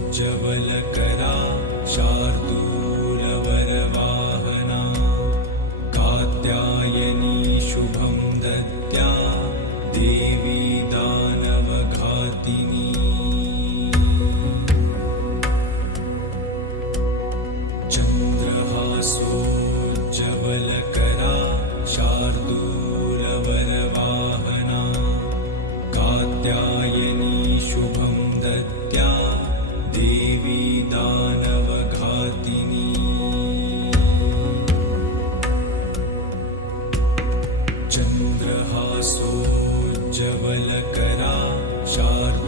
चन्द्रहासोज्ज्वलकरा शार्दूलवरवाहना कात्यायनी शुभं दद्या देवी दानवघातिनी चन्द्रहासोज्ज्वलकरा शार्दूलवरवाहना कात्यायनी शुभं दद्या देवी दानवघातिनी चन्द्रहासोज्ज्वलकरा शार्दूलवरवाहना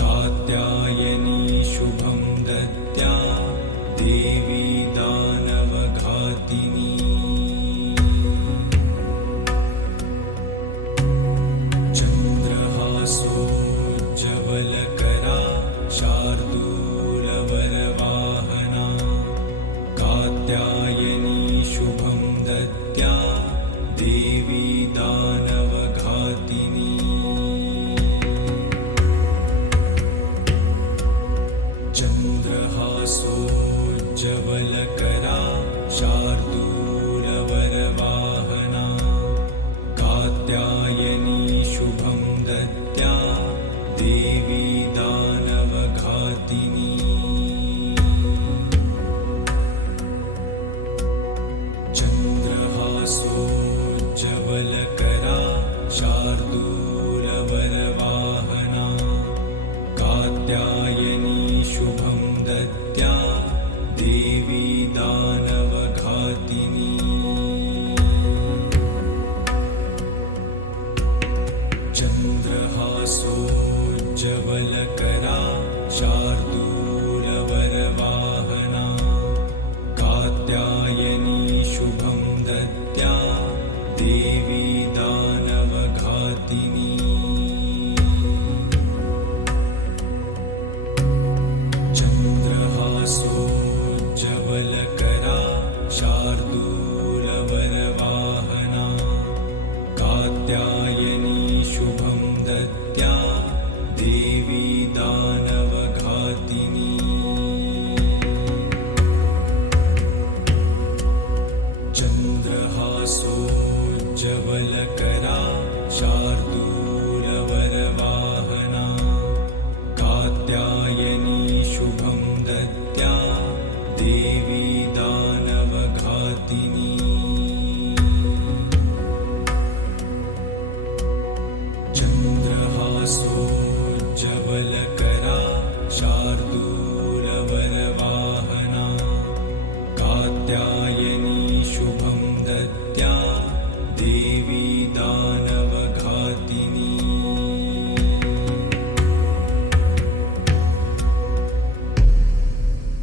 कात्यायनी शुभं दद्या देवी दानवघातिनी चन्द्रहासोज्ज्वलकरा शार्दूलवरवाहना कात्यायनी शुभं दद्या देवी दानवघातिनी चन्द्रहासोज्ज्वलकरा शार्दूलवरवाहना कात्यायनी शुभं दद्या देवी दानवघातिनी चन्द्रहासोज्ज्वलकरा शार्दूलवरवाहना कात्यायनी शुभं दद्या देवी दानवघातिनी चन्द्रहासोज्ज्वलकरा शार्दूलवरवाहना